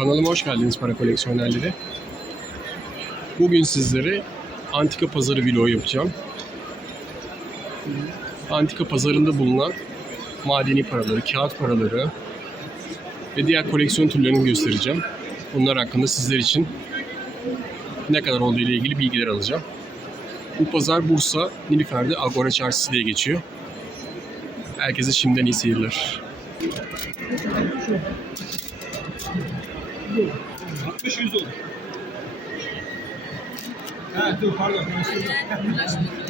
Kanalıma hoş geldiniz para koleksiyonerleri. Bugün sizlere antika pazarı vlogu yapacağım. Antika pazarında bulunan madeni paraları, kağıt paraları ve diğer koleksiyon türlerini göstereceğim. Bunlar hakkında sizler için ne kadar olduğu ile ilgili bilgiler alacağım. Bu pazar Bursa Nilüfer'de Agora Çarşısı diye geçiyor. Herkese şimdiden iyi seyirler. 60 100 olur. Ha dur pardon.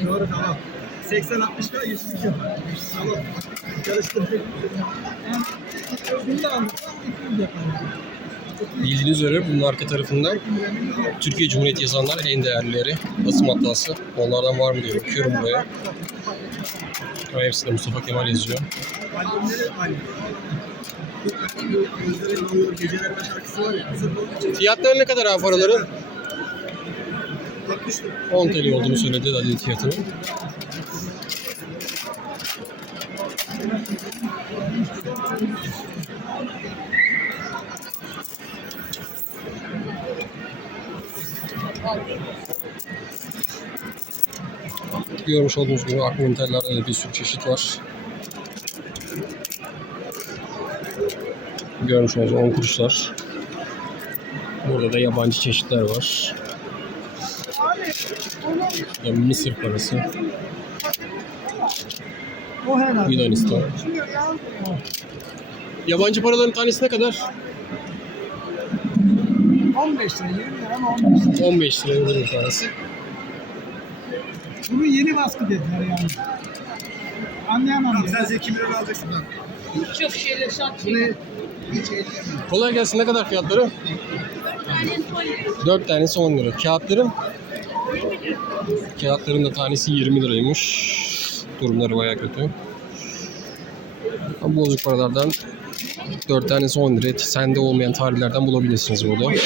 Doğru tamam. 80 60 da 100 yapar. Tamam. Karıştırdık. Bunu da aldık. 200 yapar. Bildiğiniz üzere bunun arka tarafında Türkiye Cumhuriyeti yazanlar en değerlileri basım atlası. Onlardan var mı diye bakıyorum buraya. Ama hepsinde Mustafa Kemal yazıyor. Fiyatları ne kadar abi paraların? 60 lira. 10 TL olduğunu söyledi adet fiyatının. Görmüş olduğunuz gibi de bir sürü çeşit var. Görmüş olduğunuz 10 kuruşlar. Burada da yabancı çeşitler var. Ya Mısır parası. Yunanistan. Yabancı paraların tanesi ne kadar? 15 lira, 20 lira ama 15 lira. 15 lira indirim tanesi. Bunu yeni baskı dediler yani. Anlayamadım. Sen Zeki Müren alacaksın. Çok hiç ellemiyorum. Kolay gelsin ne kadar fiyatları? 4 tanesi 10 lira. Kağıtların? Kağıtların da tanesi 20 liraymış. Durumları baya kötü. Ama bozuk paralardan 4 tanesi 10 lira. Sende olmayan tarihlerden bulabilirsiniz burada.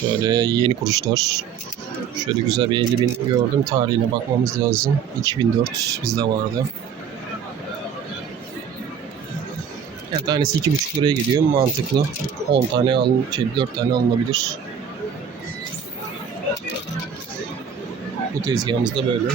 Şöyle yeni kuruşlar. Şöyle güzel bir 50 bin gördüm. Tarihine bakmamız lazım. 2004 bizde vardı. Yani tanesi 2,5 liraya geliyor. Mantıklı. 10 tane alın, şey 4 tane alınabilir. Bu tezgahımız da böyle.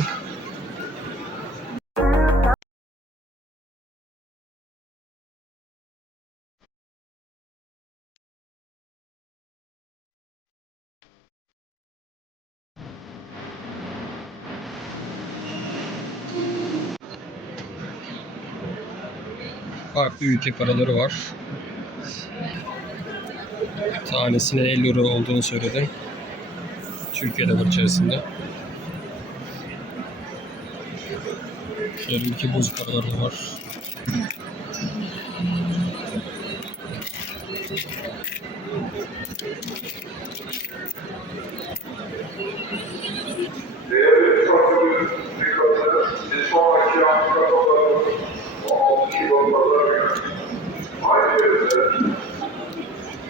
Farklı ülke paraları var. Tanesine 50 euro olduğunu söyledi. Türkiye'de var içerisinde. Şöyle ülke bozuk paralar da var. Değerli misafirlerimiz, dikkatler, bir sonraki Antika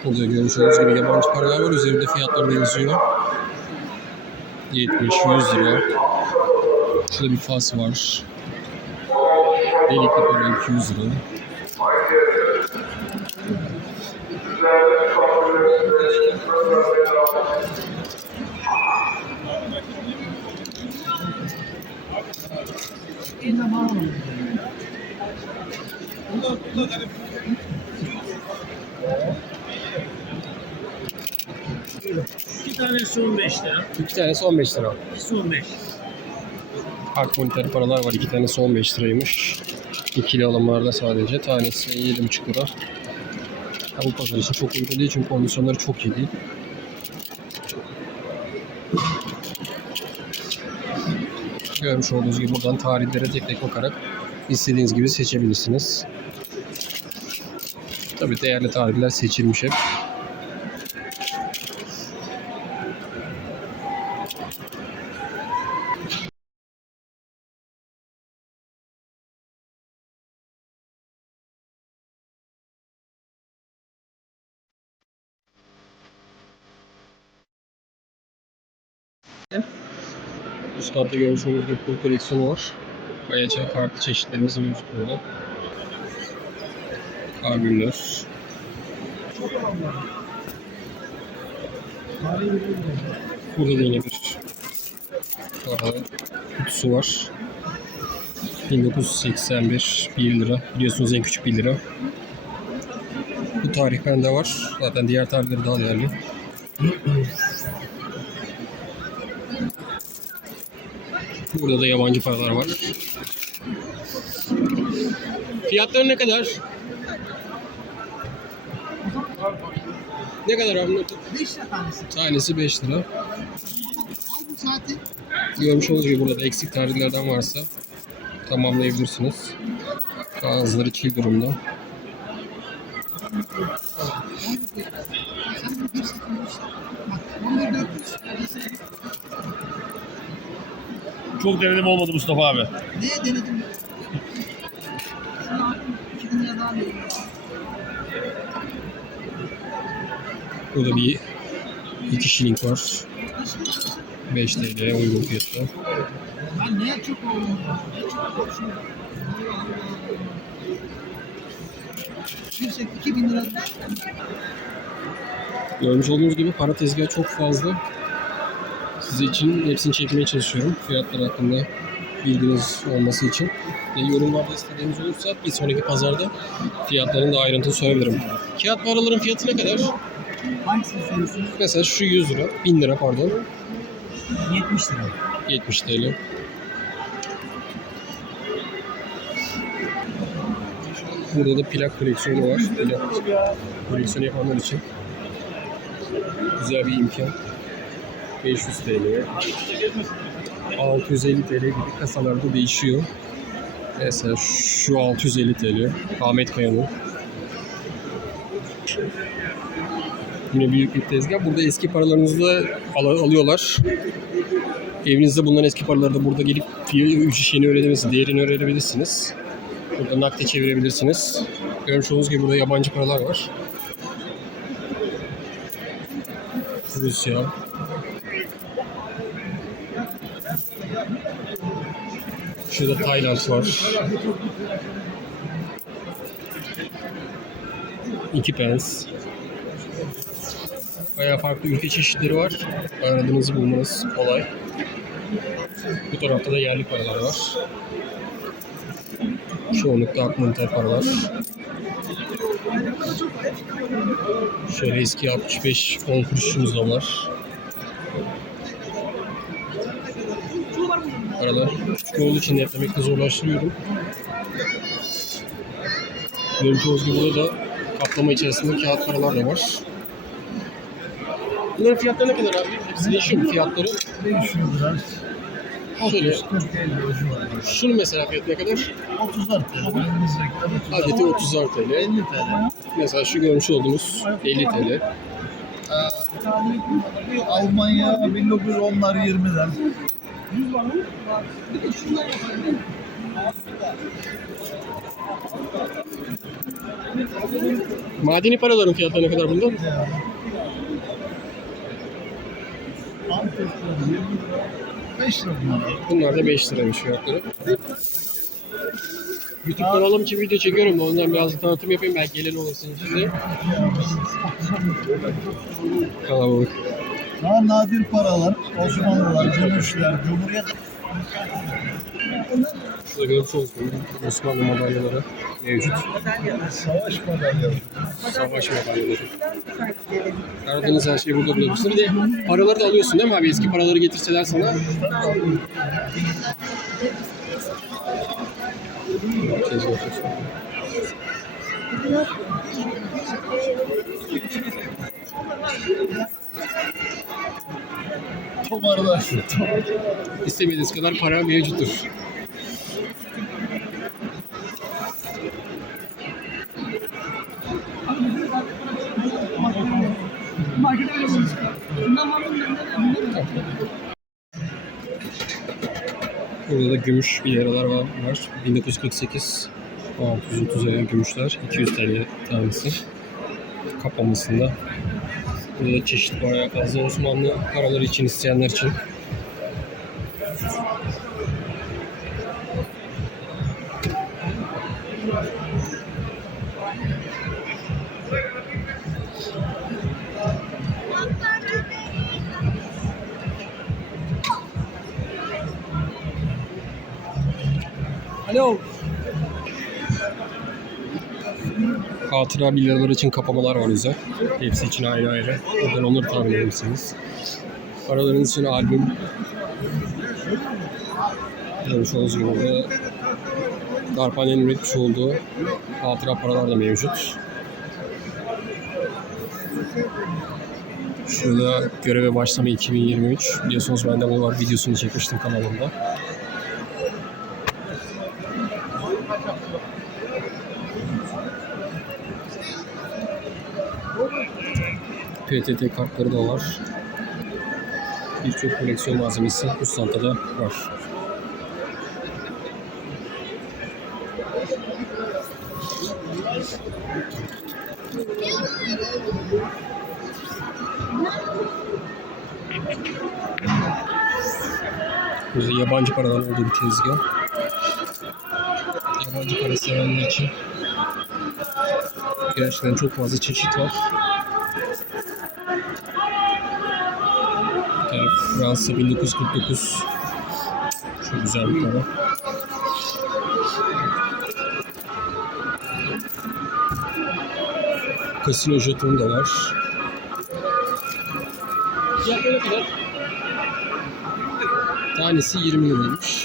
Burada görmüş olduğunuz gibi yabancı paralar var. Üzerinde fiyatları da yazıyor. 70, 100 lira. Şurada bir fas var. Delikli para 200 lira. aynı yerinde İki tanesi 15 lira. İki tanesi 15 lira. İkisi 15. Ak monitör paralar var. İki tanesi 15 liraymış. İkili alımlarda sadece. Tanesi 7,5 lira. Ha, bu pazar için çok uygun değil çünkü kondisyonları çok iyi değil. Görmüş olduğunuz gibi buradan tarihlere tek tek bakarak istediğiniz gibi seçebilirsiniz. Tabii değerli tarihler seçilmiş hep. Üst katta görmüş olduğunuz bir pul koleksiyonu var. Çok farklı çeşitlerimiz mevcut burada. Albümler. Burada da yine bir para kutusu var. 1981 1 lira. Biliyorsunuz en küçük 1 lira. Bu tarih bende var. Zaten diğer tarihleri daha değerli. Burada da yabancı paralar var. Fiyatları ne kadar? Ne kadar abi? 5 lira tanesi. Tanesi 5 lira. Görmüş olduğunuz gibi burada da eksik tarihlerden varsa tamamlayabilirsiniz. Bazıları kil durumda. Çok denedim olmadı Mustafa abi. Neye denedim? Şunu abi 2000 lira daha veriyorum. Burada bir iki şiling var. 5 TL uygun fiyatı. Ben neye çok oldum? Şursek 2000 lira. Görmüş olduğunuz gibi para tezgahı çok fazla. Size için hepsini çekmeye çalışıyorum. Fiyatlar hakkında bilginiz olması için. Ve yorumlarda istediğiniz olursa bir sonraki pazarda fiyatlarını da ayrıntı sorabilirim. Kağıt paraların fiyatı ne kadar? Hangisini? Mesela şu 100 lira, 1000 lira pardon. 70 lira. 70 TL. Burada da plak koleksiyonu var. Plak koleksiyonu yapanlar için. Güzel bir imkan. 500 TL. 650 TL gibi kasalarda değişiyor. Mesela şu 650 TL. Ahmet Kaya'nın. Yine büyük bir tezgah. Burada eski paralarınızı al- alıyorlar. Evinizde bulunan eski paraları da burada gelip fiy- şeyini öğrenebilirsiniz, değerini öğrenebilirsiniz. Burada nakde çevirebilirsiniz. Görmüş olduğunuz gibi burada yabancı paralar var. Rusya. Şurada Tayland var. İki pence. Bayağı farklı ülke çeşitleri var. Aradığınızı bulmanız kolay. Bu tarafta da yerli paralar var. Çoğunlukla akmonter paralar. Şöyle eski 65 10 kuruşumuz da var. Paralar küçük olduğu için netlemekte zorlaştırıyorum. Olduğunuz gibi burada da kaplama içerisinde kağıt paralar da var. Bunların fiyatları ne kadar abi? Hepsi değişiyor mu fiyatları? Değişiyor biraz. Şöyle 40 50 o civarında. şunun mesela fiyatı ne kadar? 30'lar TL. Elimizdekiler 30'lar. Adeti 30'ar TL. 50 TL. Mesela şu görmüş olduğunuz 50 TL. Ee, Almanya 1910'lar 20'ler. Madeni paraların fiyatları ne kadar bunda? Antep'ler 20 lira. 5 lira bunlar. Da 5 liraymış fiyatları. YouTube kanalım için video çekiyorum da ondan birazcık tanıtım yapayım belki gelen olursun size. Kalabalık. Daha nadir paralar, Osmanlılar, Gümüşler, Cumhuriyet Şurada görmüş olduğunuz Osmanlı madalyaları mevcut. savaş madalyaları. Savaş madalyaları. Aradığınız her şeyi burada bulabilirsiniz. Bir de paraları da alıyorsun değil mi abi? Eski paraları getirseler sana. Tezgah. Tomarlar. İstemediğiniz kadar para mevcuttur. Burada da gümüş bir liralar var. var. 1948 630 lira gümüşler. 200 TL tanesi. Kapamasında. Burada çeşit bayağı fazla Osmanlı paraları için isteyenler için. Alo. Hatıra bilyalar için kapamalar var özel. Hepsi için ayrı ayrı. Buradan onları tahmin edebilirsiniz. Aralarınız için albüm. Görmüş olduğunuz gibi burada Darphane'nin üretmiş olduğu hatıra paralar da mevcut. Şurada göreve başlama 2023. Biliyorsunuz bende bu var. Videosunu çekmiştim kanalımda. PTT kartları da var. Birçok koleksiyon malzemesi bu standta var. Burada yabancı paralar olduğu bir tezgah. Yabancı para sevenler için gerçekten çok fazla çeşit var. Fransa 1949 çok güzel bir para. Kasino jetonu da var. Tanesi 20 liraymış.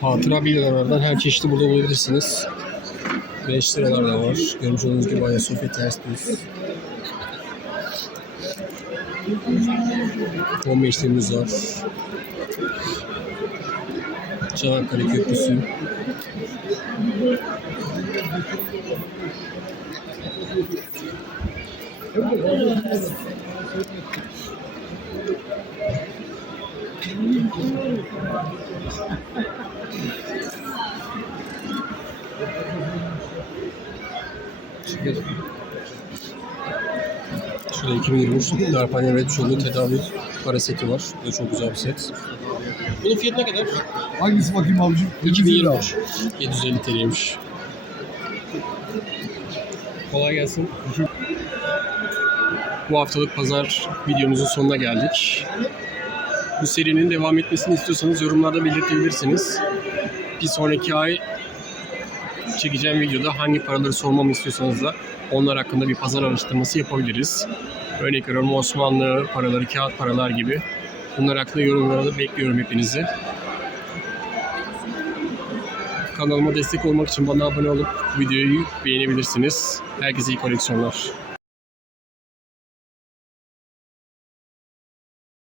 Hatıra bilyalardan her çeşidi burada bulabilirsiniz. 5 liralar da var. Görmüş olduğunuz gibi Ayasofya ters düz. 15 Temmuz var. Çanakkale Köprüsü. Şurada, şurada 2023 Darphane üretmiş olduğu tedavi para seti var. Bu da çok güzel bir set. Bunun fiyatı ne kadar? Hangisi bakayım abicim? 2023. 750 TL'ymiş. Kolay gelsin. Bu haftalık pazar videomuzun sonuna geldik. Bu serinin devam etmesini istiyorsanız yorumlarda belirtebilirsiniz. Bir sonraki ay çekeceğim videoda hangi paraları sormamı istiyorsanız da onlar hakkında bir pazar araştırması yapabiliriz. Örnek veriyorum Osmanlı paraları, kağıt paralar gibi. Bunlar hakkında yorumlarda bekliyorum hepinizi. Kanalıma destek olmak için bana abone olup videoyu beğenebilirsiniz. Herkese iyi koleksiyonlar.